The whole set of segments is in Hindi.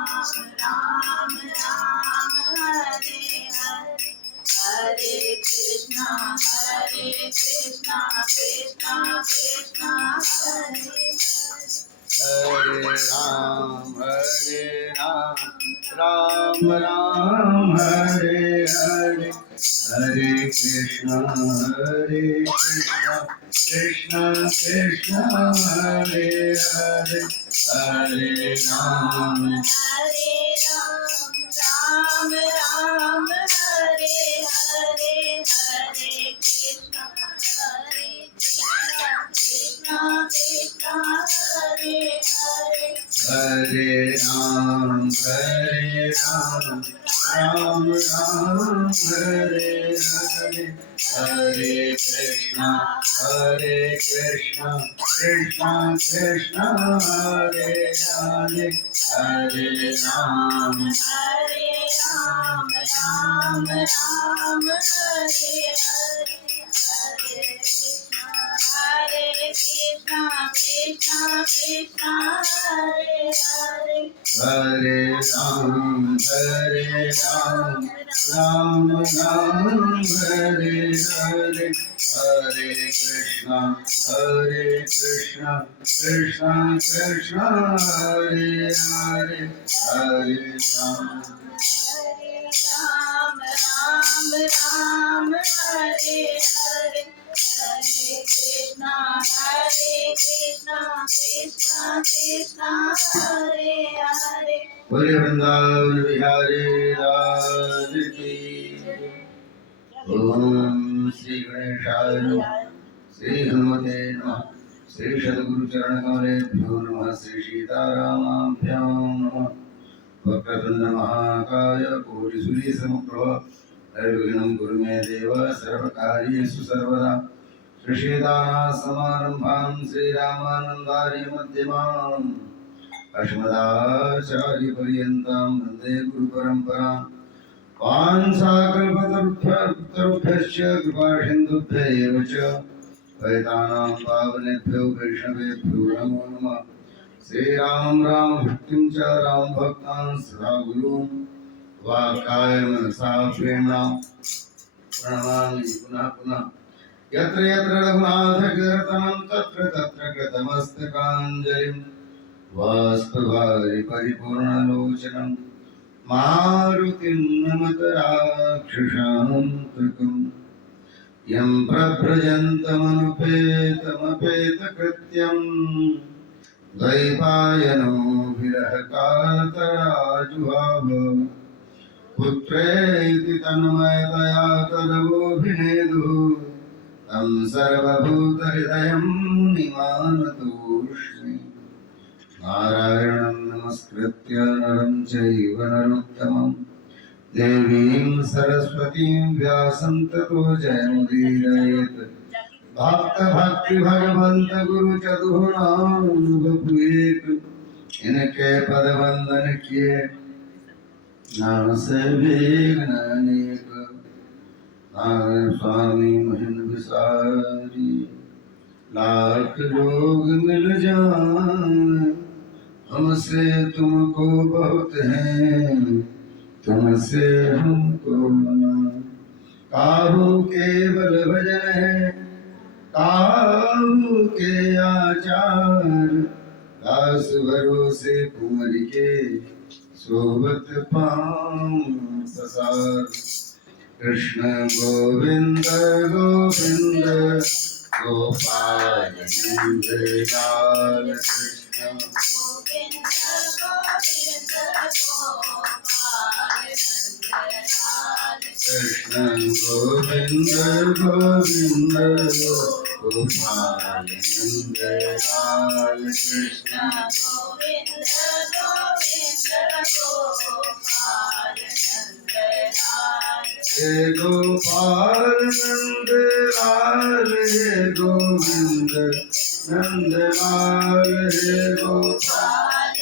राम राम हरे हरे हरे कृष्णा कृष्णा कृष्णा हरे हरे हरे राम राम राम हरे हरे हरे कृष्णा कृष्णा कृष्णा हरे हरे हरे राम राम राम हरे हरे हरे कृष्णा कृष्णा कृष्णा हरे हरे हरे राम राम राम हरे हरे हरे कृष्णा कृष्णा कृष्णा हरे हरे हरे राम राम राम हरे हरे हरे कृष्णा कृष्णा कृष्णा हरे हरे हरे राम राम राम हरे हरे हरे कृष्णा कृष्णा कृष्णा हरे हरे हरे राम राम राम हरे हरे हरे कृष्णा कृष्णा कृष्णा हरे हरे बोले वृंदावन बिहारी लाल की ओम श्री गणेशाय नमः श्री हनुमते नमः श्री सद्गुरु चरण कमलेभ्यो नमः श्री सीतारामाभ्यां नमः वक्रतुंड महाकाय कोटिसूर्य समप्रभ निर्विघ्नं कुरु मे देव सर्वकार्येषु सर्वदा श्रीसीतानाथसमारम्भां श्रीरामानन्दार्य मध्यमाम् अस्मदाचार्यपर्यन्तां वन्दे गुरुपरम्पराम् वाञ्छाकल्पतरुभ्यश्च कृपासिन्धुभ्यैव च पतितानां पावनेभ्यो वैष्णवेभ्यो नमो नमः श्रीराम राम भक्तिं च राम भक्तान् सदा गुरून् वाक्काय मनसा प्रेम्णा प्रणमामि पुनः पुनः यत्र यत्र रघुनाथकीर्तनं तत्र तत्र कृतमस्तकाञ्जलिं वाष्पवारि परिपूर्णलोचनं मारुतिं नमत राक्षसान्तकम् यं प्रव्रजन्तमनुपेतमपेतकृत्यम् द्वैपायनो विरहकातराजुहाव पुत्रेति तन्मयतया तदवोऽभिनेदुः तं सर्वभूतहृदयं मुनिमानतोऽस्मि नारायणं नमस्कृत्य नरं चैव नरोत्तमं देवीं सरस्वतीं व्यासं ततो जयमुदीरयेत् भक्त भगवंत गुरु चतुर्णानुभूत इनके पद वंदन किए नाम से विघ्न अनेक नारायण स्वामी महेंद्र विसारी लाख लोग मिल जाए हमसे तुमको बहुत है तुमसे हमको मना काहू केवल भजन है काहू के आचार दास भरोसे कुंवर के सोबत पाऊं पसार कृष्ण गोविंद गोविंद गोपाल नंद लाल कृष्ण कृष्ण गोविंद गोविंद गोपाल नंद लाल कृष्ण हे गोपाल नंद लाल हे गोविंद नंद लाल हे गोपाल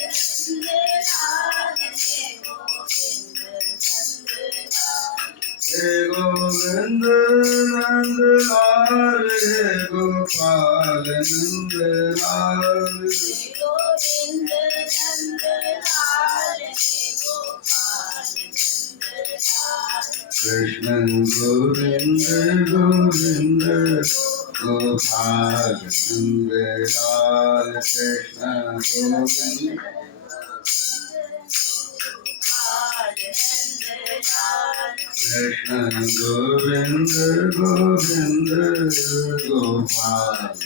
हे गोविंद नंद लाल हे गोपाल नंद लाल कृष्ण गोविंद गोविंद गोपाल नंद लाल कृष्ण गोविंद कृष्ण गोविंद गोविंद गोपाल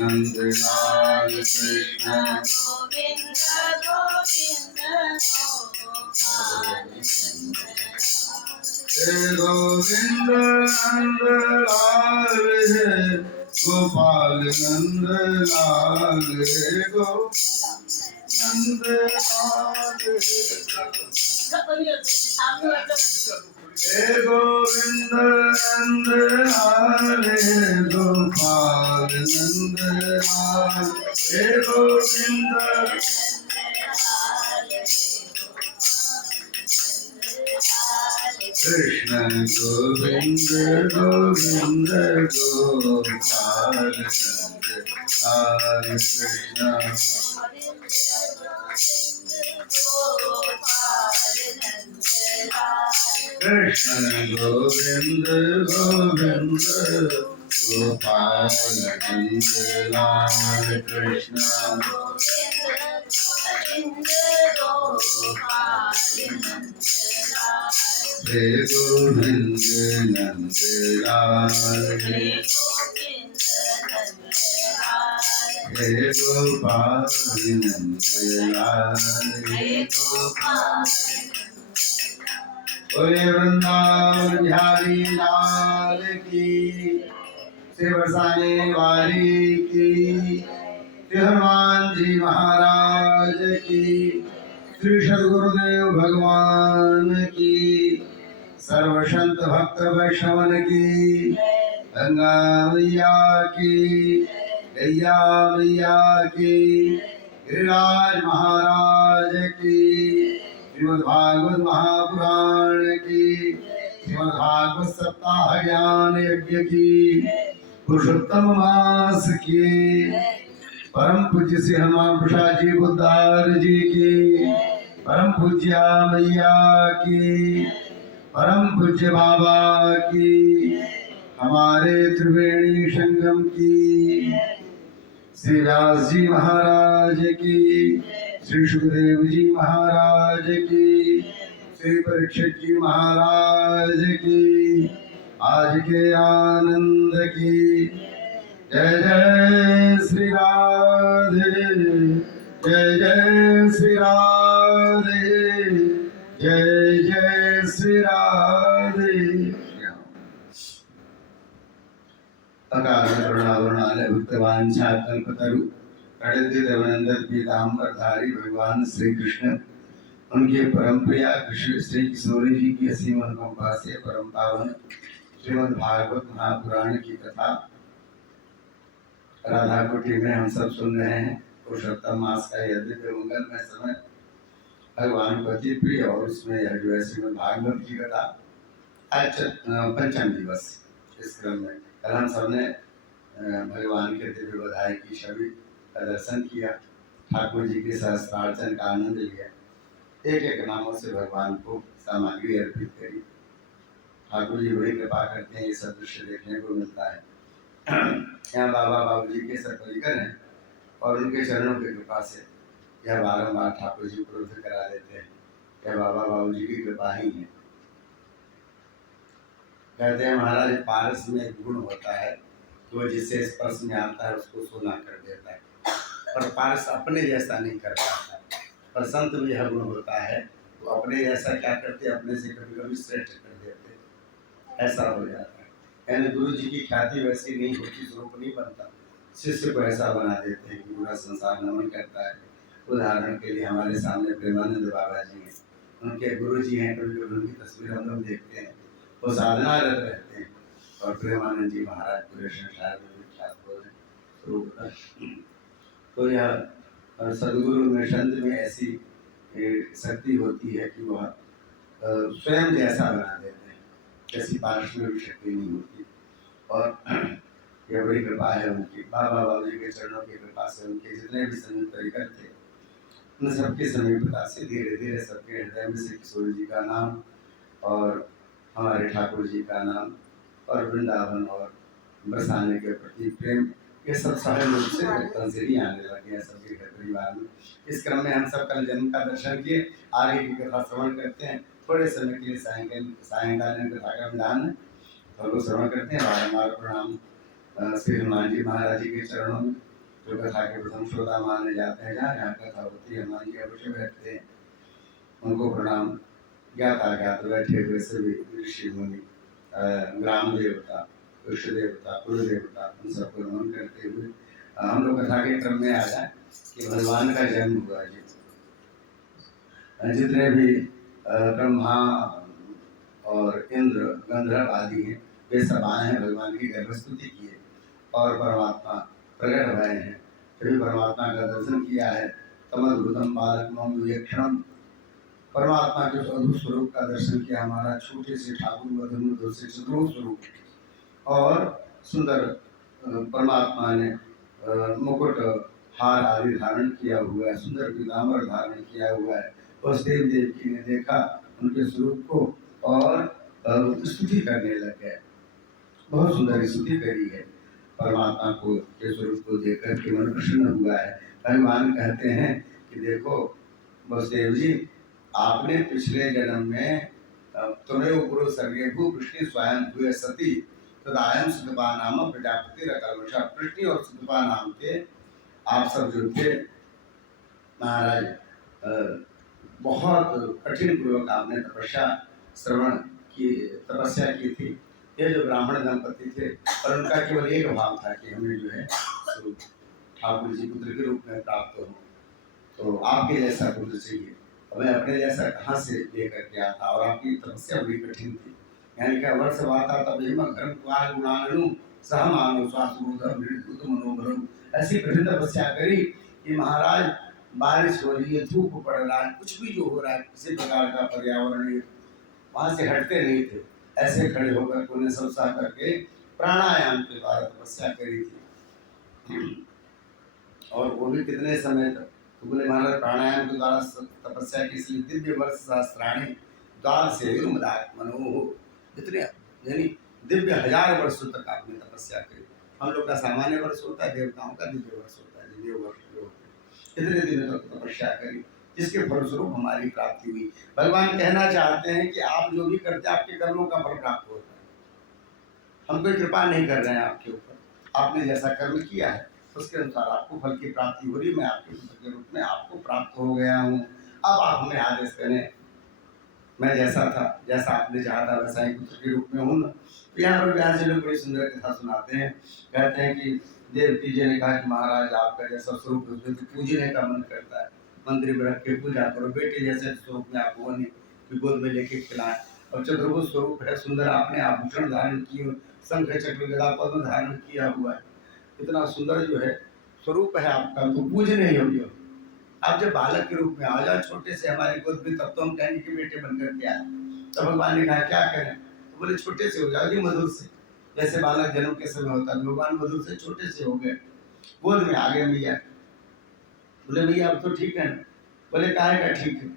नंद लाल कृष्ण गोविंद गोविंद गोविंद नंद लाल गोपाल नंद लाल गो नंद लाल गोविंद नंद लाल गोपाल नंद लाल गोविंद कृष्ण गोविंद गोविंद गोपाल नंद लाल कृष्ण कृष्ण गोविंद गोविंद गोपाल नंद लाल कृष्ण हे गोविंद नंद लाल हे गोपाल नंद लाल बोले वृंदावन बिहारी लाल की श्री बरसाने वाली की श्री हनुमान जी महाराज की श्री सद्गुरुदेव भगवान की सर्व संत भक्त वैष्णवन की गंगा मैया की गैया मैया की गिरिराज महाराज की श्रीमद् भागवत महापुराण की श्रीमद् भागवत सप्ताह ज्ञान यज्ञ की पुरुषोत्तम मास की परम पूज्य श्री हनुमान प्रसाद जी बुद्धार जी की परम पूज्य मैया की परम पूज्य बाबा की हमारे त्रिवेणी संगम की श्री व्यास जी महाराज की श्री सुखदेव जी महाराज की श्री परीक्षित जी महाराज की आज के आनंद की जय जय श्री राधे जय जय श्री राधे जय जय श्री राधे अकाल करुणावरणालय भक्तवांछा कल्पतरु रणदित पीताम्बरधारी भगवान श्री कृष्ण उनके परम प्रिया श्री किशोरी जी की असीम अनुकंपा से परम पावन श्रीमद् भागवत महापुराण की कथा राधा कुटी में हम सब सुन रहे हैं। पुरुषोत्तम मास का यह दिव्य मंगलमय समय भगवान को अति प्रिय और उसमें यह जो है श्रीमद् भागवत की कथा आज पंचम दिवस इस क्रम में कल हम सबने भगवान के दिव्य बधाई की छवि का दर्शन किया, ठाकुर जी के सहस्त्रार्चन का आनंद लिया, एक एक नामों से भगवान को सामग्री अर्पित करी। ठाकुर जी बड़ी कृपा करते हैं, ये सब दृश्य देखने को मिलता है। यहाँ बाबा बाबू जी के सब परिकर हैं और उनके चरणों की कृपा से यह बारम्बार ठाकुर जी उपलब्ध करा देते हैं। यह बाबा बाबू जी की कृपा ही है। कहते हैं महाराज पारस में एक गुण होता है, तो जिससे स्पर्श में आता है उसको सोना कर देता है, पर पारस अपने जैसा नहीं कर पाता। पर संत में यह गुण होता है, तो अपने जैसा क्या करते, अपने से कभी कभी श्रेष्ठ कर देते, ऐसा हो जाता है। यानी गुरु जी की ख्याति वैसी नहीं होती, स्वरूप नहीं बनता, शिष्य को ऐसा बना देते हैं कि पूरा संसार नमन करता है। उदाहरण के लिए हमारे सामने प्रेमानंद बाबा जी हैं, उनके गुरु जी हैं, कभी कभी उनकी तस्वीर हम लोग देखते हैं, वो साधनारत रहते हैं। और प्रेमानंद जी महाराज पूरे संसार में विख्यात हो रहे हैं। तो यह सदगुरु में संत में ऐसी शक्ति होती है कि वह स्वयं जैसा बना देते हैं, ऐसी पारस में भी शक्ति नहीं होती। और यह बड़ी कृपा है उनकी, बाबा बाबू जी के चरणों की कृपा से उनके जितने भी समीप परिकर थे उन सबके समीपता से धीरे धीरे सबके हृदय में से किशोर जी का नाम और हमारे ठाकुर जी का नाम और वृंदावन और बरसाने के प्रति प्रेम, ये सब सहज रूप से बचपन से ही आने लगे हैं सबके घर परिवार में। इस क्रम में हम सब कल जन्म का दर्शन किए, आगे की कथा श्रवण करते हैं। थोड़े समय के लिए सायंकालीन कथा का विधान है, तो लोग श्रवण करते हैं। बारंबार प्रणाम श्री हनुमान जी महाराज जी के चरणों में, जो कथा के प्रथम श्रोता माने जाते हैं। जहाँ जहाँ कथा होती है हनुमान जी अवश्य बैठते हैं, उनको प्रणाम। ज्ञात अज्ञात बैठे हुए सभी ऋषि मुनि, ग्राम देवता, इष्ट देवता, कुल देवता, उन सबको नमन करते हुए हम लोग कथा के क्रम में आ जाए कि भगवान का जन्म हुआ जी। जितने भी ब्रह्मा और इंद्र गंधर्व आदि हैं, वे सब आए हैं, भगवान की गर्भस्तुति की है और परमात्मा प्रकट भय हैं। फिर परमात्मा का दर्शन किया है। तमद्भुतम बालकमं विलक्षणम, परमात्मा के अद्भुत स्वरूप का दर्शन किया। हमारा छोटे से ठाकुर मधुर से चतुर स्वरूप और सुंदर परमात्मा ने मुकुट हार आदि धारण किया हुआ है, सुंदर पीताम्बर धारण किया हुआ है। उस देव देवकी ने देखा उनके स्वरूप को और स्तुति करने लग गए। बहुत सुंदर स्तुति करी है। परमात्मा को के स्वरूप को देख कर के मन प्रसन्न हुआ है। भगवान कहते हैं कि देखो वसुदेव जी, आपने पिछले जन्म में त्वमेव गुरु सर्गे भू पृष्टि स्वयं हुए सती तदायम सुतपा नाम प्रजापति रकल्मषा। पृष्टि और सुतपा नाम के आप सब जो थे महाराज, बहुत कठिन पूर्वक आपने तपस्या की थी। ये जो ब्राह्मण दंपति थे, और उनका केवल एक भाव था कि हमें जो है ठाकुर जी पुत्र के रूप में प्राप्त हो, तो आपके जैसा पुत्र चाहिए। हमें अपने जैसा कहाँ से लेकर के आता, और आपकी तपस्या बड़ी कठिन थी। यानी क्या वर्ष वाता तब घर गुणानु सहमानु स्वास्थ्य मनोबलम, ऐसी कठिन तपस्या करी कि महाराज बारिश हो रही है, धूप पड़ रहा है, कुछ भी जो हो रहा है, किसी प्रकार का पर्यावरण वहां से हटते नहीं थे। ऐसे खड़े होकर उन्हें सब सह करके प्राणायाम के द्वारा तपस्या करी थी। और वो भी कितने समय तक, तो बोले महाराज प्राणायाम के द्वारा तपस्या की, इसलिए दिव्य वर्ष सहस्त्राणी द्वार से मनो, इतने यानी दिव्य 1000 वर्षों तक आपने तपस्या करी। हम लोग का सामान्य वर्ष होता है, देवताओं का दिव्य वर्ष होता है, दिव्य वर्ष जो होते हैं। इतने दिनों तक तपस्या करी, जिसके फलस्वरूप हमारी प्राप्ति हुई। भगवान कहना चाहते हैं कि आप जो भी करते हैं आपके कर्मों का फल प्राप्त होता है। हम कोई कृपा नहीं कर रहे हैं आपके ऊपर, आपने जैसा कर्म किया है उसके अनुसार आपको फल की प्राप्ति हो रही। मैं आपके पुत्र के रूप में आपको प्राप्त हो गया हूँ। अब आप हमें आदेश करें, मैं जैसा था, जैसा आपने चाहा था वैसा ही पुत्र के रूप में हूँ ना। तो यहाँ पर व्यास जी लोग बड़ी सुंदर कथा सुनाते हैं। कहते हैं कि देवकी जी ने कहा कि महाराज आपका जैसा स्वरूप उसमें तो पूजने का मन करता है, मंदिर में रख के पूजा करो। बेटे जैसे स्वरूप में आपको गोद में लेके खिलाएं। और चतुर्भुज स्वरूप है, सुंदर आपने आभूषण धारण किए, शंख चक्र गदा पद्म धारण किया हुआ है, इतना सुंदर जो है स्वरूप है आपका, तो पूजने योग्य हो। आप जब बालक के रूप में आ जाओ छोटे से हमारे गोद में, तब तो हम कहेंगे कि बेटे बनकर के आए। तो भगवान ने कहा क्या करें, तो बोले छोटे से हो जाओगे, मधुर से, जैसे बालक जन्म के समय होता है। भगवान मधुर से छोटे से हो गए, गोद में आ गए मैया। बोले भैया अब तो ठीक है ना। बोले काहे का ठीक है,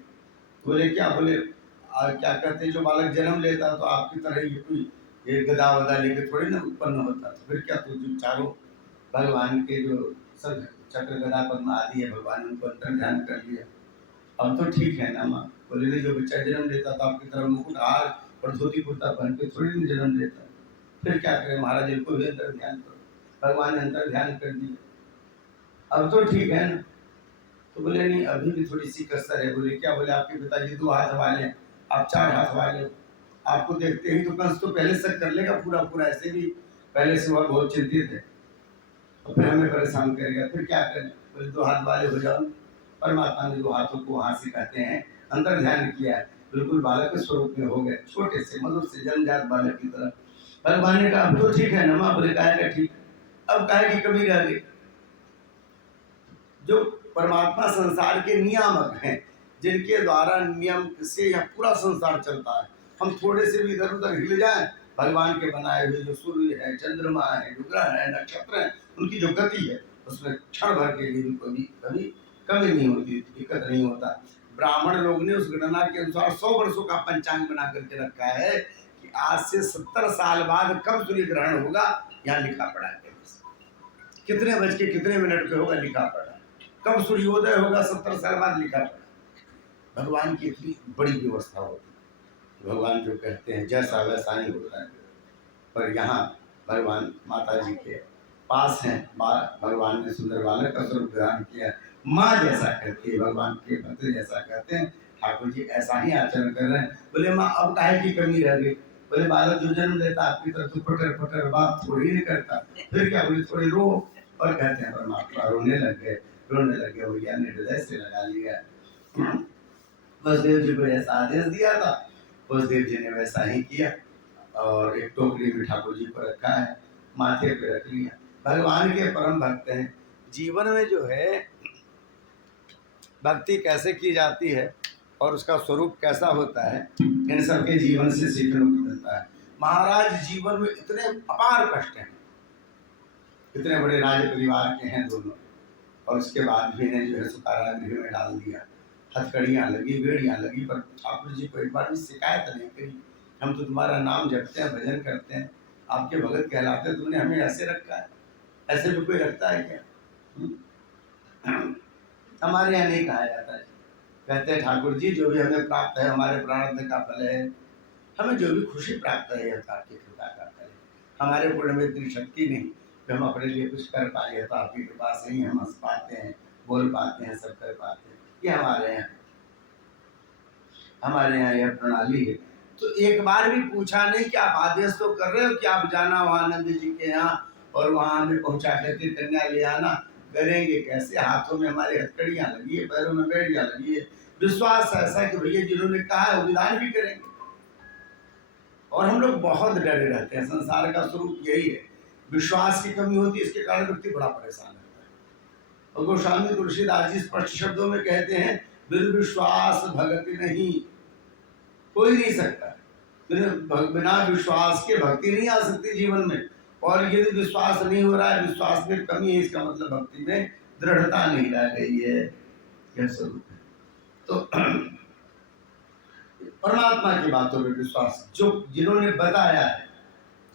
बोले क्या, बोले क्या कहते हैं, जो बालक जन्म लेता तो आपकी तरह ही कोई ये गदा वदा लेके थोड़ी ना उत्पन्न होता, तो फिर क्या, तो जो चारों भगवान के जो सब चक्र गदा पद्म आदि है, भगवान उनको अंतर ध्यान कर लिया। अब तो ठीक है ना माँ। बोले नहीं, जो बच्चा जन्म लेता तो आपकी तरह मुकुट हार और धोती कुर्ता पहन के थोड़ी नहीं जन्म लेता, फिर क्या करें महाराज, इनको भी अंतर ध्यान करो। भगवान ने अंतर ध्यान कर दिया, अब तो ठीक है ना। तो बोले नहीं, अभी भी थोड़ी सी कसर है। बोले क्या, बोले आपके पिताजी 2 हाथ वाले, आप 4 हाथ वाले, आपको देखते ही तो कंस तो पहले से कर लेगा पूरा पूरा, ऐसे भी पहले से वह बहुत चिंतित है, और फिर हमें परेशान करेगा, फिर क्या करें। बोले 2 हाथ वाले हो जाओ। परमात्मा ने 2 हाथों को वहां से कहते हैं अंतर ध्यान किया है, बिल्कुल बालक के स्वरूप में हो गए, छोटे से मधुर से जन्मजात बालक की तरह। भगवान ने कहा अब तो ठीक है ना माँ। बोले काहे का ठीक, अब काहे की कमी रह गई। जो परमात्मा संसार के नियामक हैं, जिनके द्वारा नियम से यह पूरा संसार चलता है, हम थोड़े से भी इधर उधर हिल जाएं, भगवान के बनाए हुए जो सूर्य है, चंद्रमा है, ग्रह है, नक्षत्र है, उनकी जो गति है उसमें क्षण भर के लिए भी कभी कभी कमी नहीं होती, दिक्कत नहीं होता। ब्राह्मण लोग ने उस गणना के अनुसार 100 वर्षों का पंचांग बना करके रखा है कि आज से 70 साल बाद कब सूर्य ग्रहण होगा यहाँ लिखा पड़ा है। कितने बज के कितने मिनट पे होगा लिखा पड़ा है। कब सूर्योदय होगा 70 साल बाद लिखा पड़ा है। भगवान की इतनी बड़ी व्यवस्था होती है। भगवान जो कहते हैं जैसा वैसा ही होता है। पर यहाँ भगवान माता जी के पास हैं। भगवान ने सुंदर बालक का स्वरूप धारण किया। माँ जैसा कहती है, भगवान के भक्त जैसा कहते हैं। ठाकुर जी ऐसा ही आचरण कर रहे हैं। बोले माँ अब काहे की कमी रह गई। बोले बालक जो जन्म लेता आपकी तरफ तो पटर पटर बात थोड़ी नहीं करता, फिर क्या बोले थोड़ी रो। और कहते हैं परमात्मा रोने लग गए। भैया ने हृदय से लगा लिया। वसुदेव जी को जैसा आदेश दिया था वसुदेव जी ने वैसा ही किया और एक टोकरी में ठाकुर जी को रखा है, माथे पे रख लिया। भगवान के परम भक्त हैं। जीवन में जो है भक्ति कैसे की जाती है और उसका स्वरूप कैसा होता है, इन सबके जीवन से सीखने को मिलता है। महाराज जीवन में इतने अपार कष्ट हैं, इतने बड़े राज परिवार के हैं दोनों, और उसके बाद भी इन्हें जो है सुकारागृह में डाल दिया। हथकड़ियाँ लगी, बेड़ियाँ लगी, पर ठाकुर जी को एक बार भी शिकायत नहीं करी। हम तो तुम्हारा नाम जपते हैं, भजन करते हैं, आपके भगत कहलाते हैं, तुमने हमें ऐसे रखा है। ऐसे भी कोई रखता है क्या? हमारे यहाँ नहीं कहा जाता है। कहते हैं ठाकुर जी जो भी हमें प्राप्त है हमारे प्रारब्ध का फल है। हमें जो भी खुशी प्राप्त है यह आपकी कृपा का फल है। हमारे पुण्य में इतनी शक्ति नहीं कि हम अपने लिए कुछ कर पाए, तो आपकी कृपा से ही हम हंस पाते हैं, बोल पाते हैं, सब कर पाते हैं। ये हमारे यहाँ यह प्रणाली है। तो एक बार भी पूछा नहीं कि आप आदेश तो कर रहे हो कि आप जाना वहाँ आनंद जी के यहाँ और वहाँ हमें पहुँचा करके कन्या ले आना। करेंगे कैसे? हाथों में हमारे हथकड़ियाँ लगी है, पैरों में बेड़ियाँ लगी है। विश्वास ऐसा कि भैया जिन्होंने कहा है वो विधान भी करेंगे। और हम लोग बहुत डरे रहते हैं। संसार का स्वरूप यही है, विश्वास की कमी होती है, इसके कारण व्यक्ति बड़ा परेशान रहता है। और गोस्वामी तुलसीदास जी स्पष्ट शब्दों में कहते हैं विश्वास भक्ति नहीं, कोई नहीं सकता। बिना विश्वास के भक्ति नहीं आ सकती जीवन में। और यदि विश्वास नहीं हो रहा है, विश्वास में कमी है, इसका मतलब भक्ति में दृढ़ता नहीं रह गई है। यह स्वरूप है। तो परमात्मा की बातों में विश्वास, जो जिन्होंने बताया है,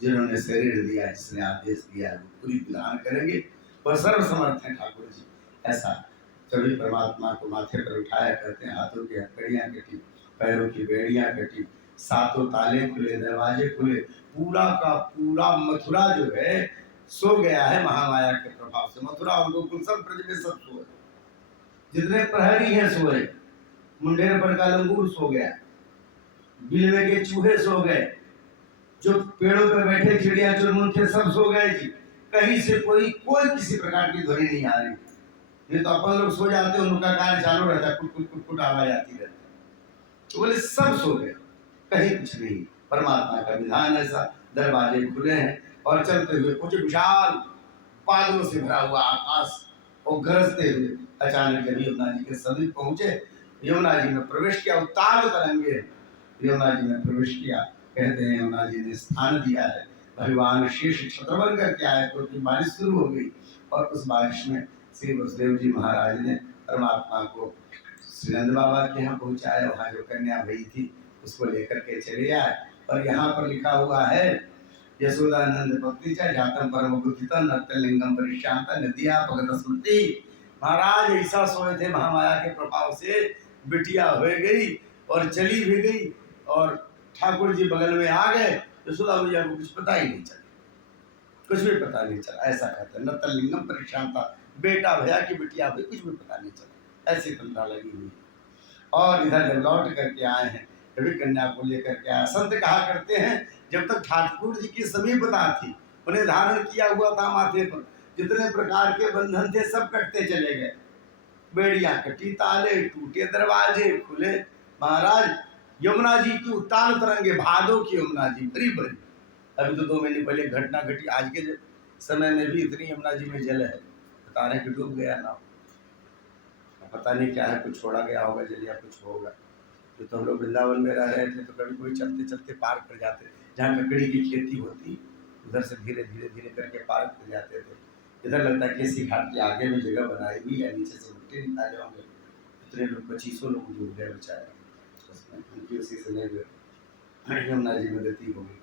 जिन्होंने शरीर दिया, जिसने आदेश दिया है, वो पूरी विधान करेंगे। वह सर्वसमर्थ है ठाकुर जी। ऐसा सभी परमात्मा को माथे पर उठाया करते हैं। हाथों की हथकड़ियाँ कटी, पैरों की बेड़ियाँ कटी, सातों ताले खुले, दरवाजे खुले। पूरा का पूरा मथुरा जो है सो गया है महामाया के प्रभाव से। मथुरा और गोकुल सब ब्रज में सब सोए, जितने प्रहरी हैं सोए। मुंडेर पर का लंगूर सो गया, बिलवे के चूहे सो गए, जो पेड़ों पे बैठे चिड़िया चुनमुन थे सब सो गए जी। कहीं से कोई किसी प्रकार की ध्वनि नहीं आ रही। नहीं तो अपन लोग सो जाते, उनका कार्य चालू रहता, कुट कुट कुट कुट आवाज आती रहती। तो बोले सब सो गए, कहीं कुछ नहीं। परमात्मा का विधान ऐसा, दरवाजे खुले हैं और चलते हुए कुछ विशाल बादलों से भरा हुआ आकाश और गरजते हुए अचानक जब यमुना जी के समीप पहुंचे, यमुना जी में प्रवेश किया। उतार तरंगे यमुना जी में प्रवेश किया। कहते हैं यमुना जी ने स्थान दिया है। भगवान शीर्ष छत्र बन करके आए, क्योंकि बारिश शुरू हो गई और उस बारिश में श्री वसुदेव जी महाराज ने परमात्मा को श्रीनंद बाबा के यहाँ पहुँचाया। वहाँ जो कन्या भई थी उसको लेकर के चले आए। और यहाँ पर लिखा हुआ है यशोदानंद भक्ति चा जातम परम गुप्तिता नर्तलिंगम परिशांता नदिया भगत स्मृति। महाराज ऐसा सोए थे, महामाया के प्रभाव से बिटिया हो गई और चली भी गई और ठाकुर जी बगल में आ गए। यशोदा भैया को कुछ पता ही नहीं चला, कुछ भी पता नहीं चला। ऐसा कहते हैं नर्तलिंगम परिशांता, बेटा भैया की बिटिया हुई, कुछ भी पता नहीं चला। ऐसी तंत्रा लगी हुई। और इधर जब लौट करके आए हैं कभी कन्या को लेकर के आया। संत कहा करते हैं जब तक ठाकुर जी की समीपता थी, उन्हें धारण किया हुआ था माथे पर, जितने प्रकार के बंधन थे सब कटते चले गए। बेड़ियां कटी, ताले टूटे, दरवाजे खुले। महाराज यमुना जी की उताल तरंगे, भादों की यमुना जी बड़ी बड़ी। अभी तो 2 महीने पहले घटना घटी, आज के समय में भी इतनी यमुना जी में जल है, बता रहे कि डूब गया ना, पता नहीं क्या है, कुछ छोड़ा गया होगा जल या कुछ होगा। तो हम लोग वृंदावन में रह रहे थे तो कभी कोई चलते चलते पार कर जाते, जहाँ ककड़ी की खेती होती उधर से धीरे धीरे धीरे करके पार कर जाते थे। इधर लगता है केसी घाट के आगे में जगह बनाई हुई है, नीचे से मिट्टी निकाले होंगे। इतने लोग 2500 लोग डूब गए बेचारे उसमें, उनकी उसी से नहीं गए। यमुना जी में गति हो गई।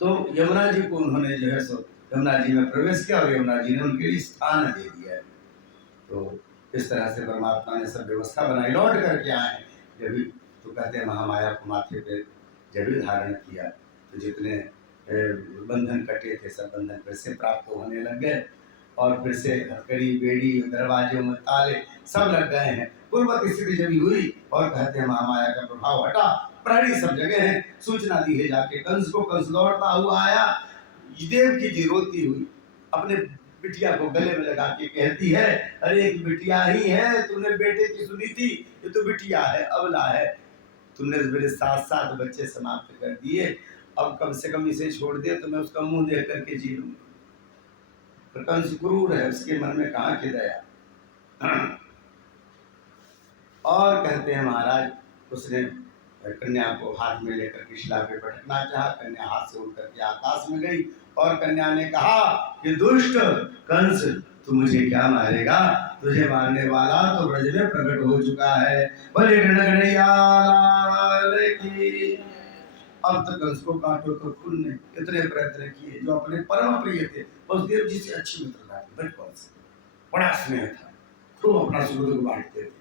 तो यमुना जी को उन्होंने जो है सो यमुना जी में प्रवेश किया और यमुना जी ने उनके लिए स्थान दे दिया है। तो इस तरह से परमात्मा ने सब व्यवस्था बनाई, लौट करके आए जब भी। तो कहते हैं महामाया को माथे पे जब भी धारण किया तो जितने बंधन कटे थे सब बंधन फिर से प्राप्त होने लग गए और फिर से हथकड़ी बेड़ी दरवाजे में ताले सब लग गए हैं। पूर्वत स्थिति जब हुई और कहते हैं महामाया का प्रभाव हटा, प्रहरी सब जगह है, सूचना दी है जाके कंस को। कंस दौड़ता हुआ आया, देव की जी रोती हुई अपने बिटिया को गले में लगा के कहती है, अरे एक बिटिया ही है, तूने बेटे की सुनी थी, ये तो बिटिया है, अबला है, तुमने मेरे 7 बच्चे समाप्त कर दिए, अब कम से कम इसे छोड़ दे तो मैं उसका मुंह देख करके जी लूंगा। तो कंस क्रूर है, उसके मन में कहाँ की दया। और कहते हैं महाराज उसने कन्या को हाथ में लेकर के शिला पे पटकना चाहा, कन्या हाथ से उड़ करके आकाश में गई और कन्या ने कहा कि दुष्ट कंस तू मुझे क्या मारेगा, तुझे मारने वाला तो ब्रज में प्रकट हो चुका है। बोले गणगणैया लाल की। अब तक कंस को काटो तो खुद ने इतने प्रयत्न किए, जो अपने परम प्रिय थे, वसुदेव जी से अच्छी मित्रता थी बचपन से, बड़ा स्नेह था, खूब अपना सुख दुख बांटते थे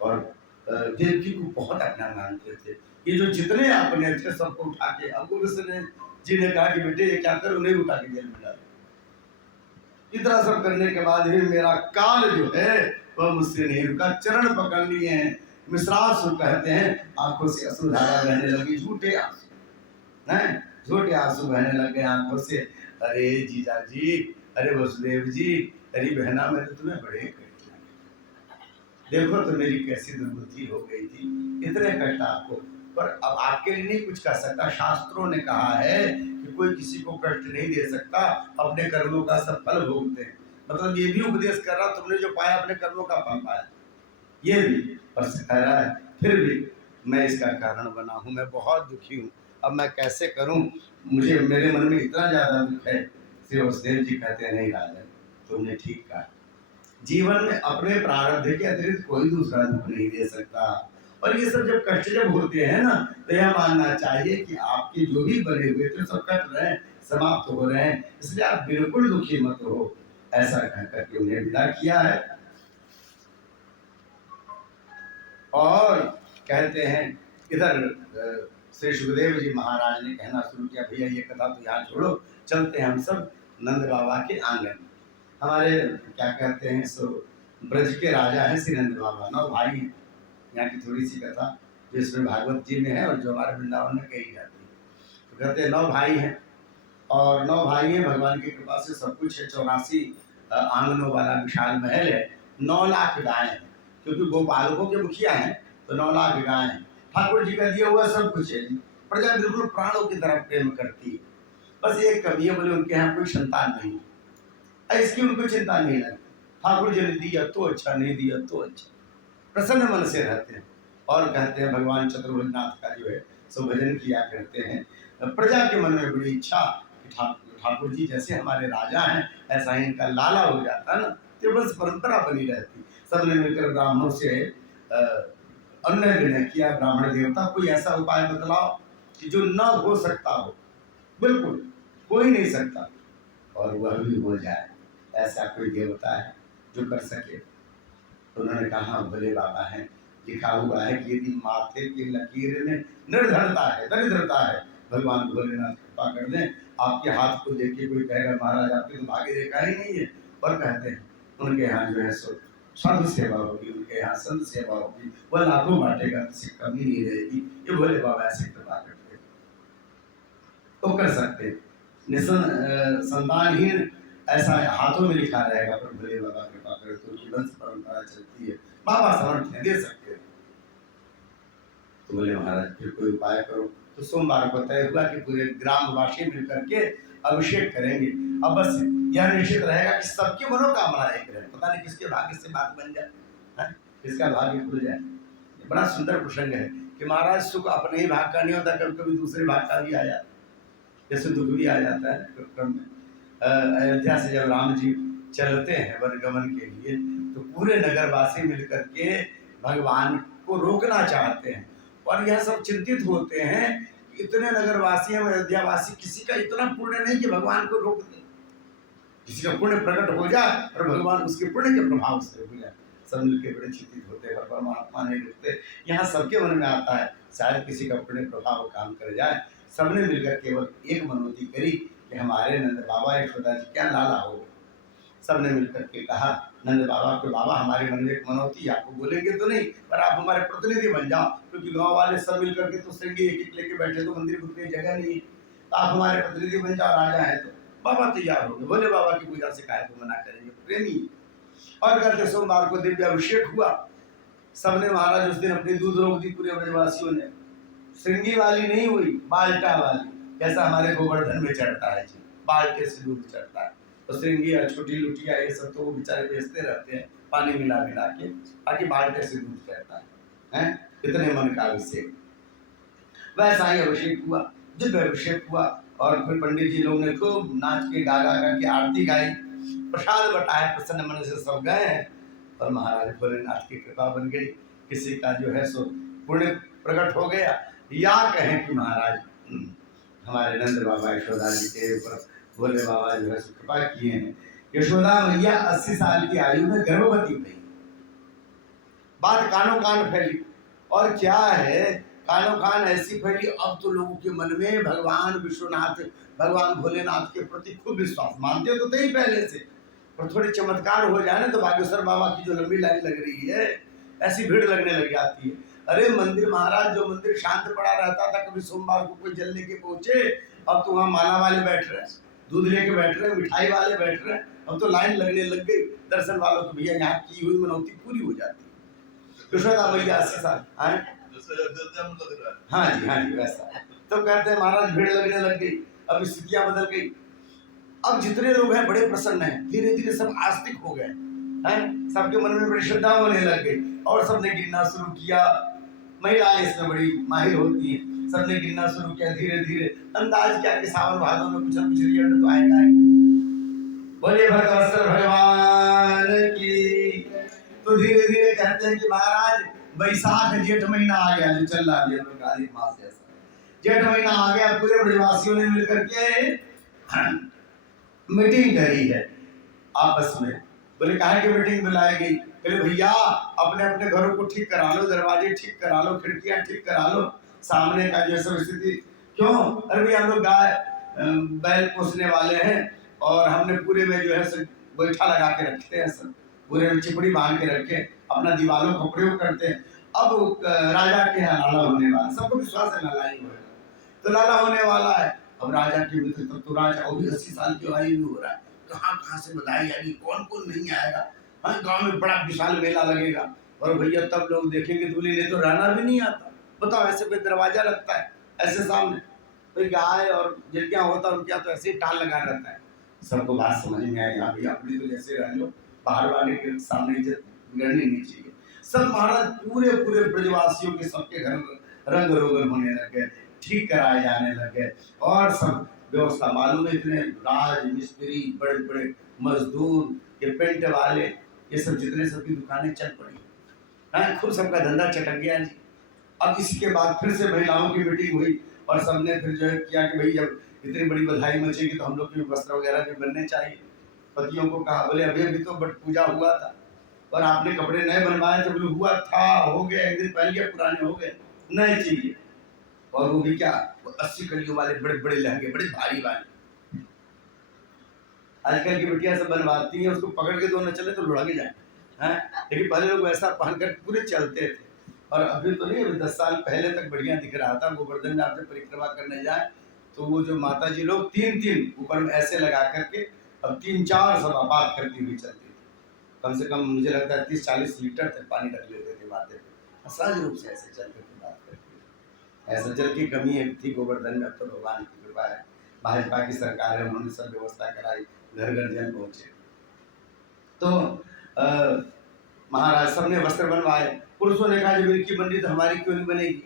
और देवकी को बहुत अपना मानते थे। ये जो जितने अपने थे सबको उठा के, अब उसने जी ने कहा कि बेटे ये क्या कर, उन्हें उठा के जेल में डाल। इतना सब करने के बाद भी मेरा काल जो है वह मुझसे नहीं रुका, चरण पकड़ लिए हैं। मिश्रासुर कहते हैं आंखों से अश्रुधारा बहने लगी, झूठे आंसू हैं, झूठे आंसू बहने लगे आंखों से। अरे जीजा जी, अरे वसुदेव जी, अरे बहना मैंने तुम्हें बड़े कष्ट लगे, देखो तो मेरी कैसी दुर्बुद्धि हो गई थी, इतने कष्ट आपको, पर अब आपके लिए नहीं कुछ कर सकता। शास्त्रों ने कहा है कि कोई किसी को कष्ट नहीं दे सकता, अपने कर्मों का सब फल भोगते हैं। मतलब ये भी उपदेश कर रहा, तुमने जो पाया अपने कर्मों का फल पाया, ये भी पर कह रहा है फिर भी मैं इसका कारण बना हूँ, मैं बहुत दुखी हूँ, अब मैं कैसे करूँ, मुझे मेरे मन में इतना ज़्यादा दुख है। श्री वसुदेव जी कहते हैं नहीं राजन, तुमने ठीक कहा, जीवन में अपने प्रारब्ध के अतिरिक्त कोई दूसरा दुख नहीं दे सकता। और ये सब जब कष्ट जब होते हैं ना, तो यह मानना चाहिए कि आपके जो भी बने हुए थे सब कट रहे हैं, समाप्त हो रहे हैं, इसलिए आप बिल्कुल दुखी मत हो, ऐसा कह करके उन्हें विदा किया है। और कहते हैं इधर श्री सुखदेव जी महाराज ने कहना शुरू किया, भैया ये कथा तो यहाँ छोड़ो, चलते हैं हम सब नंद बाबा के आंगन। हमारे क्या कहते हैं सो ब्रज के राजा हैं श्री नंद बाबा, 9 भाई हैं। यहाँ की थोड़ी सी कथा जो इसमें भागवत जी में है और जो हमारे वृंदावन में कही जाती है। तो कहते हैं 9 भाई हैं और 9 भाई हैं, भगवान की कृपा से सब कुछ है, 84 आंगनों वाला विशाल महल है, 9 लाख गायें हैं, क्योंकि गोपालकों के मुखिया हैं तो 9 लाख गायें हैं। ठाकुर जी का दिया हुआ सब कुछ है जी, प्रजा बिल्कुल प्राणों की तरफ प्रेम करती है। बस एक कमी है, बोले उनके यहाँ कोई संतान नहीं, इसकी उनको चिंता नहीं लगती, ठाकुर जी ने दिया तो अच्छा, नहीं दिया तो अच्छा, प्रसन्न मन से रहते हैं। और कहते हैं भगवान चतुर्भुजनाथ का जो है सो भजन किया करते हैं। प्रजा के मन में बड़ी इच्छा कि ठाकुर जी जैसे हमारे राजा हैं ऐसा ही इनका लाला हो जाता ना, तो बस परंपरा बनी रहती। सबने मिलकर ब्राह्मणों से अन्न विनय किया, ब्राह्मण देवता कोई ऐसा उपाय बतलाओ कि जो न हो सकता हो, बिल्कुल कोई नहीं सकता और वह भी हो जाए, ऐसा कोई देवता है जो कर सके। तो उन्होंने कहा भोले बाबा हैं, लिखा हुआ है कि यदि माथे की लकीर में निर्धनता है, दरिद्रता है, भगवान भोलेनाथ कृपा कर दें, आपके हाथ को देख के कोई कहेगा महाराज आपकी तो भाग्य रेखा ही नहीं है। और कहते हैं उनके यहाँ जो है सो साधु सेवा होगी, उनके यहाँ संत सेवा होगी, वह लाखों बांटेगा, किसी कमी नहीं रहेगी। ये भोले बाबा ऐसे कृपा करते तो कर सकते, संतानहीन ऐसा हाथों में लिखा रहेगा, पर भोले बाबा कृपा करे तो उनकी वंश परंपरा चलती है, बाबा समर्थ दे सकते। तो बोले महाराज फिर कोई उपाय करो। तो सोमवार को तय हुआ कि पूरे ग्रामवासी मिलकर के अभिषेक करेंगे। अब बस यह निश्चित रहेगा कि सबकी मनोकामना एक रहे, पता नहीं किसके भाग्य से बात बन जाए, किसका भाग्य खुल जाए। बड़ा सुंदर प्रसंग है कि महाराज सुख अपने ही भाग का नहीं होता, कभी कभी दूसरे भाग का भी आ जाता, जैसे दुख भी आ जाता है क्रम में। अयोध्या से जब राम जी चलते हैं वनगमन के लिए, तो पूरे नगरवासी मिलकर के भगवान को रोकना चाहते हैं और यह सब चिंतित होते हैं कि इतने नगरवासी हैं, अयोध्यावासी, किसी का इतना पुण्य नहीं कि भगवान को रोक दे। किसी का पुण्य प्रकट हो जाए और भगवान उसके पुण्य के प्रभाव से हो जाए, सब मिलकर बड़े चिंतित होते हैं, परमात्मा नहीं रुकते। यहाँ सबके मन में आता है शायद किसी का पुण्य प्रभाव काम कर जाए। सबने मिलकर केवल एक मनोती करी कि हमारे नंद बाबा यशोदा जी क्या लाला हो। सबने मिलकर के कहा नंद बाबा को, बाबा हमारे मन में एक मनोती, आपको बोलेंगे तो नहीं पर आप हमारे प्रतिनिधि बन जाओ, क्योंकि गांव वाले सब मिलकर के तो श्रृंगी एक एक लेके बैठे, तो मंदिर में जगह नहीं है, तो आप हमारे प्रतिनिधि बन जाओ, राजा है तो। बाबा तैयार हो गए, बोले बाबा की पूजा से काहे को मना करेंगे, प्रेमी। और करते सोमवार को दिव्य अभिषेक हुआ। सबने महाराज उस दिन अपनी दूध रोक दी, पूरे ब्रजवासियों ने। श्रृंगी वाली नहीं हुई, बाल्टा वाली, जैसा हमारे गोवर्धन में चढ़ता है जी, बाल्टे से दूध चढ़ता है। तो श्रृंगी और छोटी लुटिया ये सब तो वो बेचारे बेचते रहते हैं पानी मिला मिला के, बाकी बाल्टे से दूध चढ़ता है, हैं? इतने मन का अभिषेक। वैसा ही अभिषेक हुआ, दिव्य अभिषेक हुआ। और फिर पंडित जी लोग ने खूब नाच के गा गा करके आरती गाई, प्रसाद बटाए, प्रसन्न मन से सब गए हैं। और महाराज भोलेनाथ की कृपा बन गई, किसी का जो है सो पुण्य प्रकट हो गया। या कहें कि महाराज हमारे नंद बाबा यशोदा जी के ऊपर भोले बाबा जो है कृपा किए हैं। यशोदा मैया 80 साल की आयु में गर्भवती हुई। बात कानों कान फैली, और क्या है कानों कान ऐसी फैली, अब तो लोगों के मन में भगवान विश्वनाथ, भगवान भोलेनाथ के प्रति खूब विश्वास, मानते तो थे ही पहले से, पर थोड़े चमत्कार हो जाए ना तो बागेश्वर बाबा की जो लंबी लाइन लग रही है, ऐसी भीड़ लगने लग जाती है। अरे मंदिर महाराज, जो मंदिर शांत पड़ा रहता था, कभी सोमवार को कोई जल लेके पहुंचे, अब तो वहाँ माला वाले बैठ रहे हैं, दूध लेके बैठ रहे हैं, मिठाई वाले बैठ रहे हैं, अब तो लाइन लगने लग गई। दर्शन वालों को भैया यहाँ की हुई मनौती पूरी हो जाती है। यशोदा मैया 80 साल, हाँ जी वैसा। तो कहते हैं महाराज भीड़ लगने लग गई, अब स्थितियां बदल गई। अब जितने लोग हैं बड़े प्रसन्न हैं, धीरे धीरे सब आस्तिक हो गए हैं, सबके मन में बड़ी श्रद्धा होने लग गई, और सबने गिनना शुरू किया। महिलाएं इसमें बड़ी माहिर होती हैं, सबने गिनना शुरू किया धीरे धीरे। अंदाज क्या कि सावन भादों में कुछ न कुछ रिजल्ट तो आएगा। बोले भगवत भगवान की। तो धीरे धीरे कहते हैं कि महाराज बैसाख जेठ महीना आ गया, जो चल रहा है कार्तिक मास जैसा, जेठ महीना आ गया। पूरे ब्रजवासियों ने मिलकर के मीटिंग करी है आपस में। बोले काहे की मीटिंग बुलाई गई? बोले भैया अपने अपने घरों को ठीक करा लो, दरवाजे ठीक करा लो, खिड़कियां ठीक करा लो, सामने का जो सब स्थिति। क्यों? अरे भैया हम लोग गाय बैल पोसने वाले हैं, और हमने पूरे में जो है सब गोईठा लगा के रखते हैं, सब पूरे में चिपड़ी बांध के रखे, अपना दीवारों का प्रयोग करते हैं। अब राजा के यहाँ लाला होने वाला, सबको विश्वास है लाला ही होगा, तो लाला होने वाला है। अब राजा की मित्र तो राजा वो भी 80 साल की आयु में हो रहा है, कहाँ से बधाई आएगी, कौन कौन नहीं आएगा। हाँ, गांव में बड़ा विशाल मेला लगेगा, और भैया तब लोग देखेंगे तो बोले तो रहना भी नहीं आता। बताओ ऐसे कोई दरवाजा रखता है ऐसे सामने, कोई गाय और जिनके होता है उनके तो ऐसे ही टाल लगा रहता है। सबको बात समझ में आई, यहाँ भैया अपनी तो जैसे रह लो, बाहर वाले के सामने इज्जत बिगड़नी नहीं चाहिए। सब महाराज पूरे पूरे ब्रजवासियों के सबके घर रंग रोगन होने लग गए, ठीक कराए जाने लग गए, और सब व्यवस्था मालूम है। इतने राज मिस्त्री, बड़े बड़े मजदूर, ये पेंट वाले, ये सब जितने सबकी दुकानें चल पड़ी हैं, खुद सबका धंधा चटक गया जी। अब इसके बाद फिर से महिलाओं की मीटिंग हुई, और सबने फिर जो है किया कि भाई जब इतनी बड़ी बधाई मचेगी तो हम लोग के वस्त्र वगैरह भी बनने चाहिए। पतियों को कहा, बोले अभी अभी तो बट पूजा हुआ था और आपने कपड़े नए बनवाए थे। बोले हुआ था, हो गया, एक दिन पहले पुराने हो गए, नए चाहिए। और वो भी क्या, वो 80 कलियों वाले बड़े बड़े लहंगे, बड़े भारी वाले। आजकल की बेटियां सब बनवाती हैं, उसको पकड़ के दो न चले तो लुढ़क जाए हैं, लेकिन पहले लोग वैसा पहनकर पूरे चलते थे। और अभी तो नहीं, अभी 10 साल पहले तक बढ़िया दिख रहा था। गोवर्धन में आपसे परिक्रमा करने जाए तो वो जो माता जी लोग 3-3 ऊपर में ऐसे लगा करके, अब 3-4 सब आबाद करती हुई चलती थी। कम से कम मुझे लगता है 30-40 लीटर तक पानी रख लेते थे माथे पे, सहज रूप से ऐसे चलते थे बात करते। ऐसा जल की कमी थी गोवर्धन में, अब तो भगवान की कृपा है, भाजपा की सरकार है, उन्होंने सब व्यवस्था कराई, घर घर जल पहुँचे। तो महाराज सबने वस्त्र बनवाए। पुरुषों ने कहा जब इनकी बन रही तो हमारी क्यों नहीं बनेगी?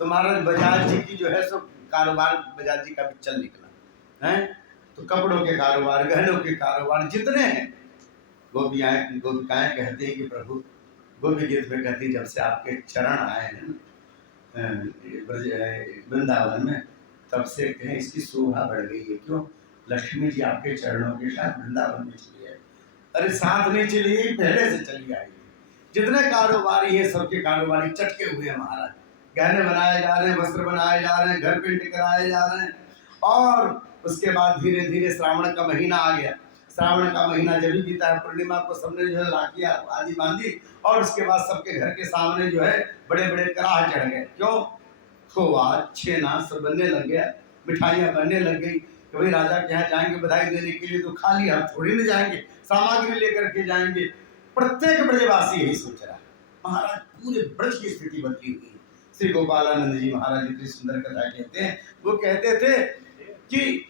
तो महाराज बजाज जी की जो है सब कारोबार, बजाज जी का भी चल निकला है। तो कपड़ों के कारोबार, गहनों के कारोबार जितने हैं, गोपिकाएं कहती हैं कि प्रभु, गोपी गीत में कहती जब से आपके चरण आए हैं वृंदावन में, तब से कहें इसकी शोभा बढ़ गई है। क्यों? लक्ष्मी जी आपके चरणों के साथ वृंदावन में चली आई। अरे साथ नहीं चली गई, पहले से चली आई। जितने कारोबारी है सबके कारोबारी चटके हुए हैं महाराज। गहने बनाए जा रहे हैं, वस्त्र बनाए जा रहे हैं, घर पेंट कराए जा रहे हैं। और उसके बाद धीरे धीरे श्रावण का महीना आ गया। श्रावण का महीना जब भी बीता है, पूर्णिमा को सबने जो है राखियाँ आदि बांधी, और उसके बाद सबके घर के सामने जो है बड़े बड़े कड़ाह चढ़ गए। क्यों? खोआ छेना सब बनने लग गया, मिठाइयाँ बनने लग गई कि भाई राजा के यहाँ जाएंगे बधाई देने के लिए तो खाली हाथ थोड़ी न जाएंगे, सामग्री लेकर के जाएंगे। प्रत्येक ब्रजवासी यही सोच रहा है। महाराज पूरे ब्रज की स्थिति बदली हुई। श्री गोपालानंद जी महाराज इतनी सुंदर कथा कहते हैं। वो कहते थे कि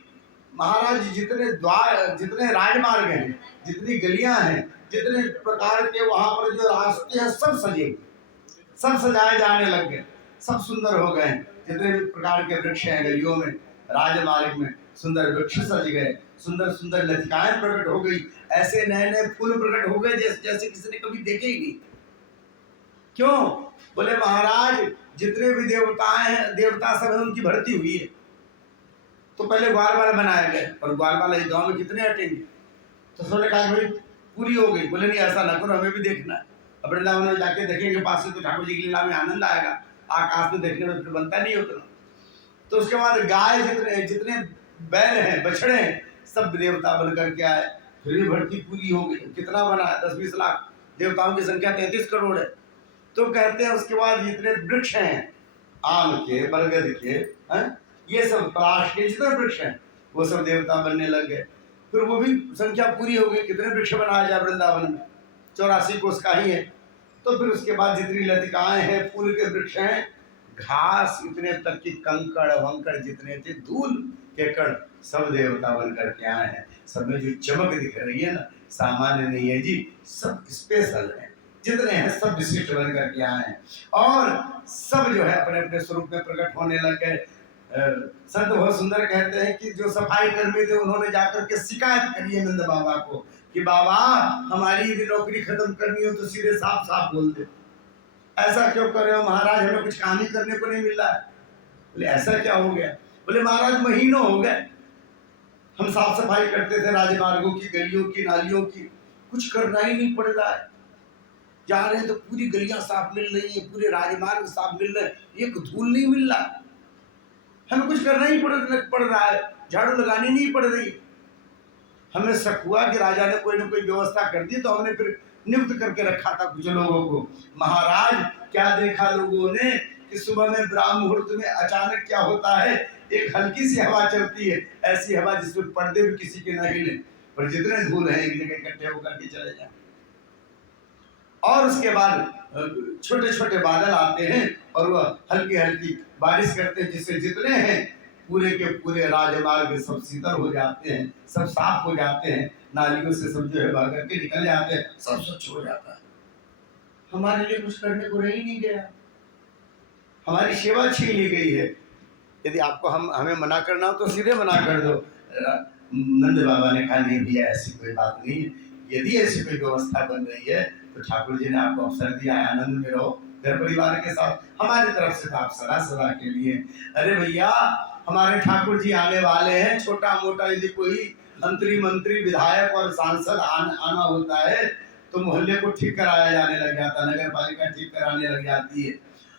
महाराज जितने द्वार, जितने राजमार्ग हैं, जितनी गलियां हैं, जितने प्रकार के वहां पर जो रास्ते हैं, सब सजे, सब सजाए जाने लग गए, सब सुंदर हो गए। जितने भी प्रकार के वृक्ष हैं गलियों में, राजमार्ग में सुंदर वृक्ष सज गए, सुंदर सुंदर लतिकाएं प्रकट हो गई, ऐसे नए नए फूल प्रकट हो गए जैसे जैसे किसी ने कभी देखे ही नहीं। क्यों? बोले महाराज जितने भी देवताएं हैं, देवता सब है, उनकी भर्ती हुई है। तो पहले ग्वालवाल बनाए गए, पर ग्वालवाल इस गाँव में कितने हटेंगे? तो सबने कहा भाई पूरी हो गई। बोले नहीं ऐसा न करो, हमें भी देखना है। अब वृंदावन में जाके देखेंगे पास से तो ठाकुर जी की लीला में आनंद आएगा, आकाश में देखने में फिर बनता नहीं उतना। तो उसके बाद गाय जितने जितने बैल हैं, बछड़े हैं, सब देवता बन करके आए। फिर भी भर्ती पूरी हो गई। कितना बना है? 10-20 लाख। देवताओं की संख्या 33 करोड़ है। तो कहते हैं उसके बाद जितने वृक्ष हैं, आम के, बरगद के, ये सब पलाश के जितने वृक्ष हैं, वो सब देवता बनने लग गए। फिर वो भी संख्या पूरी हो गई। कितने वृक्ष बनाया जाए वृंदावन में? 84 कोस का ही है। तो फिर उसके बाद जितनी लतिकाएं हैं, फूल के वृक्ष हैं, घास इतने तक की कंकड़ वंकड़ जितने थे, धूल के कण, सब देवता बन करके आए हैं। सब में जो चमक दिख रही है ना, सामान्य नहीं है जी, सब स्पेशल है। जितने हैं सब विशिष्ट बन करके आए हैं, और सब जो है अपने अपने स्वरूप में प्रकट होने लग गए। संत बहुत सुंदर कहते हैं कि जो सफाई कर्मी थे उन्होंने जाकर के शिकायत करी है नंद बाबा को कि बाबा हमारी यदि नौकरी खत्म करनी हो तो सीधे साफ साफ बोल दे, ऐसा क्यों कर रहे हो महाराज, हमें कुछ काम ही करने को नहीं मिल रहा है। बोले ऐसा क्या हो गया? बोले महाराज महीनों हो गए हम साफ सफाई करते थे राजमार्गों की, गलियों की, नालियों की, कुछ करना ही नहीं पड़ रहा है। जा रहे हैं तो पूरी गलियां साफ मिल रही है, पूरे राजमार्ग साफ मिल रहे हैं, एक धूल नहीं मिल रहा। हमें कुछ करना ही पड़ रहा है, झाड़ू लगानी नहीं पड़ रही। हमें शक हुआ कि राजा ने कोई ना कोई व्यवस्था कर दी, तो हमने फिर नियुक्त करके रखा था कुछ लोगों को। महाराज क्या देखा लोगों ने कि सुबह में ब्राह्म मुहूर्त में अचानक क्या होता है, एक हल्की सी हवा चलती है, ऐसी हवा जिसमें पर्दे भी किसी के न हिले, पर जितने धूल है एक जगह इकट्ठे होकर के चले जाए। और उसके बाद छोटे छोटे बादल आते हैं और वह हल्की हल्की बारिश करते हैं, जिससे जितने हैं पूरे के पूरे राजमार्ग सब शीतल हो जाते हैं, सब साफ हो जाते हैं, नालियों से सब जो है बह करके निकल जाते हैं, सब स्वच्छ हो जाता है। हमारे लिए कुछ करने को रह ही नहीं गया, हमारी सेवा छीन ली गई है। यदि आपको हमें मना करना हो तो सीधे मना कर दो। नंद बाबा ने कहा नहीं भैया ऐसी कोई बात नहीं है, यदि ऐसी कोई व्यवस्था बन रही है तो ठाकुर जी ने आपको अवसर दिया है, आनंद में रहो घर परिवार के साथ। हमारी तरफ से तो आप सदा सदा के लिए। अरे भैया हमारे ठाकुर जी आने वाले हैं, छोटा मोटा यदि कोई मंत्री विधायक और सांसद आना होता है तो मोहल्ले को ठीक कराया जाने लग जाता, नगर पालिका ठीक कराने लग जाती है।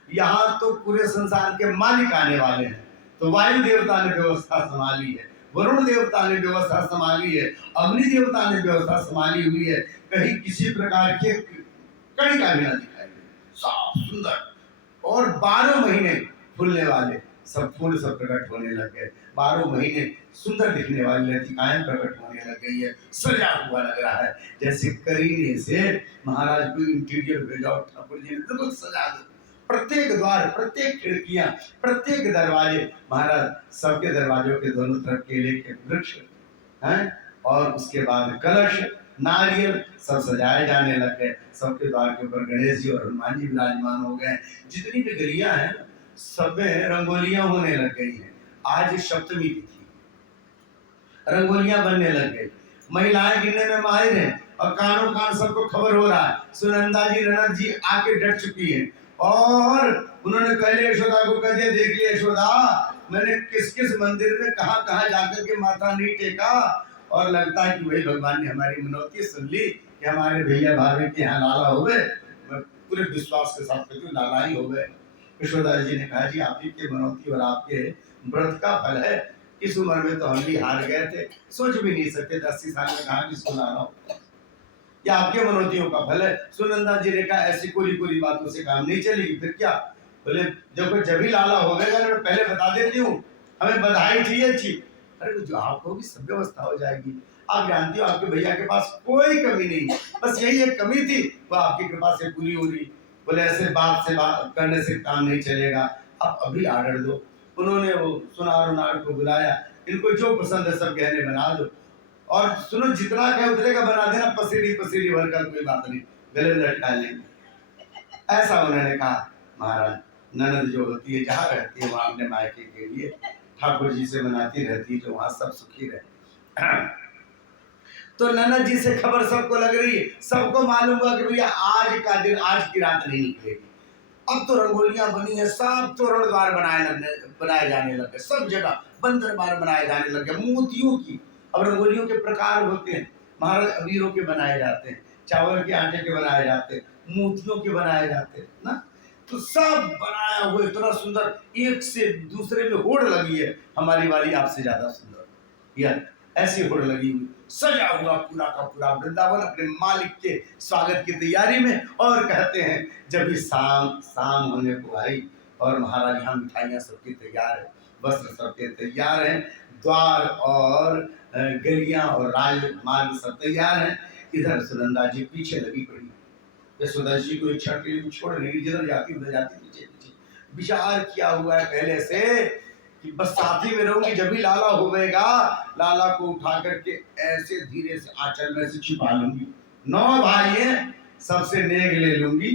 यहाँ तो पूरे संसार के मालिक आने वाले हैं, तो वायु देवता ने व्यवस्था संभाली है, वरुण देवता ने व्यवस्था संभाली है, अग्नि देवता ने व्यवस्था संभाली हुई है। कहीं किसी प्रकार के कड़ी का भी ना दिखाई दे, साफ सुंदर। और 12 महीने फूलने वाले सब फूल सब प्रकट होने लग गए, 12 महीने सुंदर दिखने वाली लतिकाएं प्रकट होने लग गई है। सजा हुआ लग रहा है जैसे करीने से महाराज को इंटीरियर भेजा ठाकुर जी ने बिल्कुल सजा दो। प्रत्येक द्वार, प्रत्येक खिड़कियां, प्रत्येक दरवाजे, महाराज सबके दरवाजों के दोनों तरफ केले के वृक्ष हैं, और उसके बाद कलश नारियल सब सजाए जाने लग गए। सबके द्वार के ऊपर गणेश जी और हनुमान जी विराजमान हो गए। जितनी भी गलियां हैं सब में रंगोलियां होने लग गई हैं। आज सप्तमी तिथि, रंगोलियां बनने लग गई, महिलाएं गिनने में माहिर हैं, और कानों कान सबको खबर हो रहा है। सुनंदा जी ननद जी आके डट चुकी है और उन्होंने उन्होंने पहले यशोदा को कह दिया, देख लिया यशोदा, मैंने किस किस मंदिर में कहाँ कहाँ जाकर के माथा नहीं टेका, और लगता है कि वही भगवान ने हमारी मनौती सुन ली कि हमारे भैया भाभी के यहाँ लाला हो गए। मैं पूरे विश्वास के साथ कहती हूँ लाला ही हो गए। यशोदा जी ने कहा, जी आप ही के मनौती और आपके व्रत का फल है। इस उम्र में तो हम भी हार गए थे, सोच भी नहीं सकते 80 साल में कहाँ किसको लाना हो, या आपके मनौतियों का फल है। सुनंदा जी ने कहा, ऐसी कोरी कोरी बातों से काम नहीं चलेगी, फिर क्या? बोले जब भी लाला हो गएगा मैं पहले बता देती हूँ, हमें बधाई चाहिए थी। अरे जो आप होगी सब व्यवस्था हो जाएगी, आप जानती हो आपके भैया के पास कोई कमी नहीं, बस यही एक कमी थी, वो आपकी कृपा से पूरी हो रही। बोले ऐसे बात करने से काम नहीं चलेगा, आप अभी आर्डर दो। उन्होंने वो सुनार उनार को बुलाया, इनको जो पसंद है सब गहने बना दो, और सुनो जितना कहे उतने का बना देना, पसीरी पसीरी भर का कोई बात नहीं, गले में लटका लेंगे। ऐसा उन्होंने कहा। महाराज ननद जो होती है जहाँ रहती है वहाँ अपने मायके के लिए ठाकुर जी से मनाती रहती है जो वहाँ सब सुखी रहे। तो ननद जी से खबर सबको लग रही है, सबको मालूम हुआ कि भैया आज का दिन, आज की रात नहीं निकलेगी। अब तो रंगोलियां बनी है, सब तोरण द्वार बनाए जाने लगे, सब जगह बंद दरबार बनाए जाने लगे मोतियों की। अब रंगोलियों के प्रकार होते हैं महाराज, अबीरों के बनाए जाते हैं, चावल के आटे के बनाए जाते हैं, मोतियों के बनाए जाते हैं ना। तो सब बनाया हुआ इतना सुंदर, एक से दूसरे में होड़ लगी है, हमारी वाली आपसे ज्यादा सुंदर, या ऐसी होड़ लगी हुई, सजा हुआ पूरा का पूरा वृंदावन अपने मालिक के स्वागत की तैयारी में। और कहते हैं जब भी शाम होने को आई और महाराज यहाँ मिठाइयाँ सबकी तैयार है, वस्त्र सबके तैयार हैं, द्वार और गलियां और राजमार्ग सब तैयार हैं। इधर सुनंदा जी पीछे लगी पड़ी, यशोदा जी को इच्छा के लिए छोड़ नहीं, जिधर जाती उधर जाती, पीछे पीछे विचार किया हुआ है पहले से कि बस साथी में रहूंगी, जब भी लाला होगा लाला को उठा करके ऐसे धीरे से आंचल में से छिपा लूंगी, 9 भाई हैं सबसे नेग ले लूंगी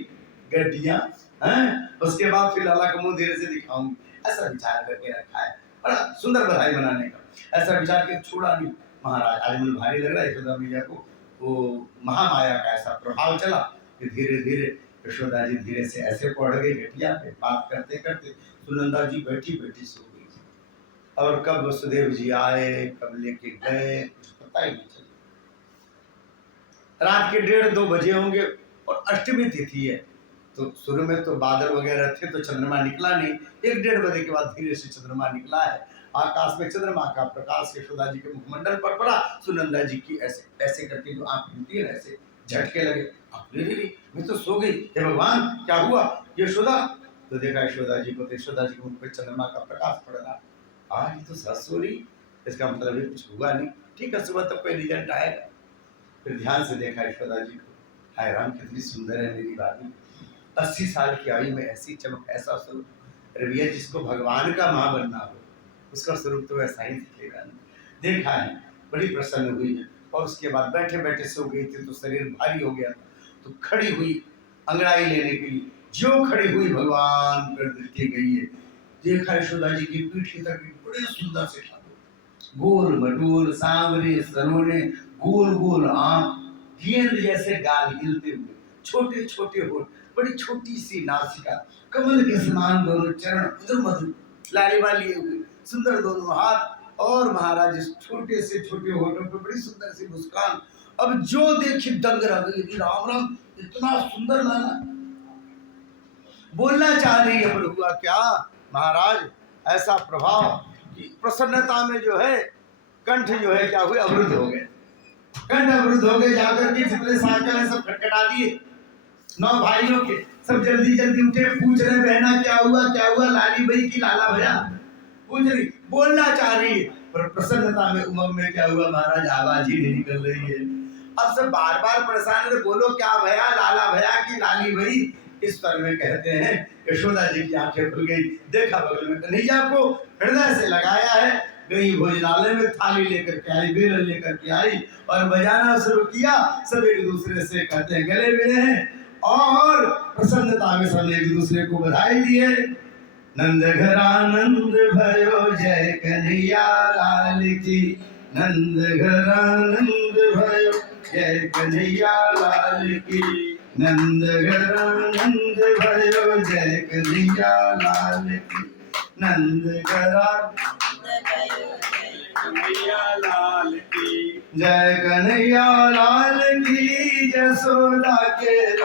गड्डियां हैं, उसके बाद फिर लाला का मुंह धीरे से दिखाऊंगी। ऐसा विचार करके रखा है, बड़ा सुंदर बधाई मनाने का ऐसा विचार के छोड़ा नहीं। महाराज आज मुझे भारी लग रहा है यशोदा मैया को, वो महामाया का ऐसा प्रभाव चला कि धीरे धीरे यशोदा जी धीरे से ऐसे पड़ गई गठिया पे, बात करते करते सुनंदा जी बैठी बैठी सो गई। और कब वसुदेव जी आए, कब लेके गए, पता ही नहीं चला। रात के 1:30-2 बजे होंगे, और अष्टमी तिथि है, तो शुरू में तो बादल वगैरह थे तो चंद्रमा निकला नहीं, 1-1:30 बजे के बाद धीरे से चंद्रमा निकला है। आकाश में चंद्रमा का प्रकाश यशोदा जी के मुखमंडल पर पड़ा। सुनंदा जी की ऐसे ऐसे करके जो आंख खुलती है ऐसे झटके लगे, अरे मैं तो सो गई, हे भगवान क्या हुआ यशोदा? तो देखा यशोदा जी को, तो यशोदा जी के मुख पर चंद्रमा का प्रकाश पड़ रहा। आज तो सास सो रही, इसका मतलब कुछ हुआ नहीं, ठीक है सुबह तक कोई रिजल्ट आएगा। फिर ध्यान से देखा यशोदा जी को, हाय राम कितनी सुंदर है मेरी भाभी, 80 साल की आयु में ऐसी चमक, ऐसा स्वरूप। अरे भैया जिसको भगवान का माँ बनना हो उसका स्वरूप तो ऐसा ही दिखेगा। देखा है, बड़ी प्रसन्न हुई है। और उसके बाद बैठे बैठे सो गई थी तो शरीर भारी हो गया, तो खड़ी हुई अंगड़ाई लेने के लिए, जो खड़ी हुई भगवान पर दृष्टि गई है। देखा यशोदा जी की पीठ की तरफ बड़े सुंदर से ठाकुर, गोल मटोल सांवरे सरोने, गोल गोल आंख, गेंद जैसे गाल हिलते हुए, छोटे छोटे होठ, बड़ी छोटी सी नासिका, कमल के समान दोनों चरण, उधर मधुर लालिमा लिए हुए, सुंदर दोनों हाथ, और महाराज इस छोटे से छोटे होठों पे बड़ी सुंदर सी मुस्कान। अब जो देखी दंग रह गई, राम राम इतना सुंदर लाला। बोलना चाह रही है पर हुआ क्या महाराज, ऐसा प्रभाव कि प्रसन्नता में जो है कंठ जो है क्या हुए, अवरुद्ध हो गए, कंठ अवरुद्ध हो गए। जाकर के जितने साइकिल है सब खटखटा दिए, 9 भाइयों के सब जल्दी जल्दी उठे, पूछ रहे बहना क्या हुआ, लाली भाई की लाला भैया पूछ रही, बोलना चाह रही है पर प्रसन्नता में उमंग में क्या हुआ महाराज, आवाज ही नहीं निकल रही है। अब सब बार बार परेशान है, बोलो क्या भैया, लाला भैया की लाली भाई, इस स्वर में कहते हैं। यशोदा जी की आंखें खुल गई, देखा बगल में कन्हैया को हृदय से लगाया है, गई भोजनालय में थाली लेकर के आई, बेलन लेकर के आई और बजाना शुरू किया। सब एक दूसरे से कहते हैं गले मिले हैं और प्रसन्नता में सब एक दूसरे को बधाई दिए। नंद घर आनंद भयो जय कन्हैया लाल की, नंद घर आनंद भयो जय कन्हैया लाल की, नंद घर नंद भयो जय कन्हैया लाल की नंद घरा कन्हैया लाल की जय कन्हैया लाल की जसोदा के